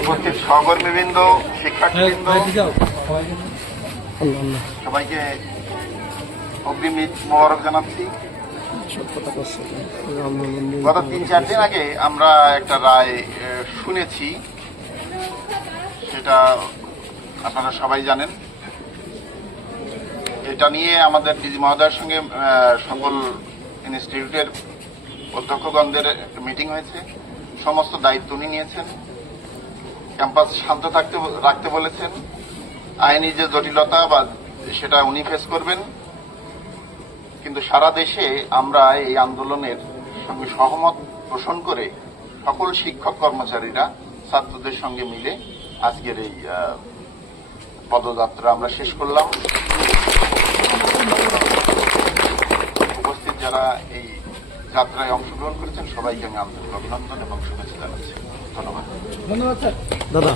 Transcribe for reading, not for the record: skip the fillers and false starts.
উপস্থিত সহকর্মীবৃন্দ, শিক্ষার্থীবৃন্দ, সবাইকে অগ্রিম ঈদ মোবারক জানাচ্ছি। গত ৩-৪ দিন আগে আমরা একটা রায় শুনেছি, সেটা আপনারা সবাই জানেন। এটা নিয়ে আমাদের ডিজি মহোদয়ের সঙ্গে সকল ইনস্টিটিউটের অধ্যক্ষগণদের মিটিং হয়েছে। সমস্ত দায়িত্ব উনি নিয়েছেন, ক্যাম্পাস শান্ত রাখতে বলেছেন। আইনি যে জটিলতা বা সেটা উনি ফেস করবেন, কিন্তু সারা দেশে আমরা এই আন্দোলনের সঙ্গে সহমত পোষণ করে সকল শিক্ষক কর্মচারীরা ছাত্রদের সঙ্গে মিলে আজকের এই পদযাত্রা আমরা শেষ করলাম। উপস্থিত যারা এই যাত্রায় অংশগ্রহণ করেছেন সবাইকে আমি আন্তরিক অভিনন্দন এবং শুভেচ্ছা জানাচ্ছি। ধন্যবাদ। দাদা।